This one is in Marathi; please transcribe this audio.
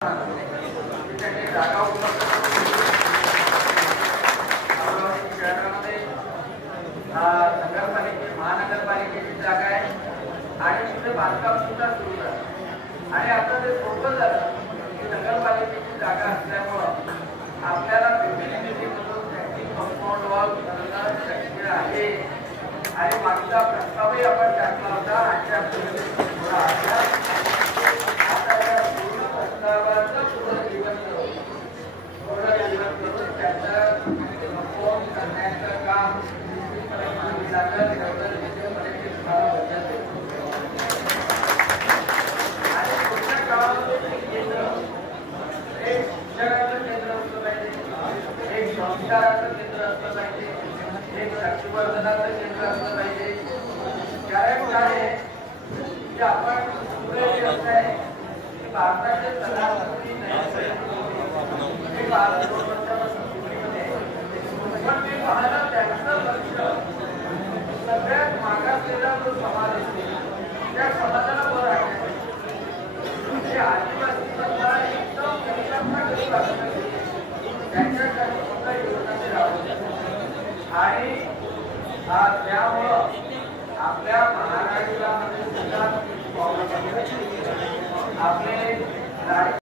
जागा उपलब्ध शहरामध्ये महानगरपालिकेची जागा आहे आणि तिथे बांधकाम सुद्धा सुरू आहे आणि आता ते सोपं झालं की नगरपालिकेची जागा असल्यामुळं आपल्याला मधून कंपाऊंड वॉल करणं शक्य आहे आणि मागचा प्रस्तावही आपण टाकला होता आजच्या संस्काराचं केंद्र असलं पाहिजे, एक रक्षाबंधनाचं केंद्र असलं पाहिजे. कारण काय आहे की आपण पुढे येत आहे की भारताचे प्रधानमंत्री हे भारत 2 वर्षापासून दिल्लीमध्ये पण मी पाहला त्यांचं लक्ष सगळ्यात मागासलेला जो समाज आहे त्या समाजाला वर आणण्यासाठी म्हणजे आदिवासी समाज एकदम कष्टांना करू लागला त्यांच्यासाठी आणि त्यामुळं आपल्या महाराष्ट्रामध्ये सुद्धा आपले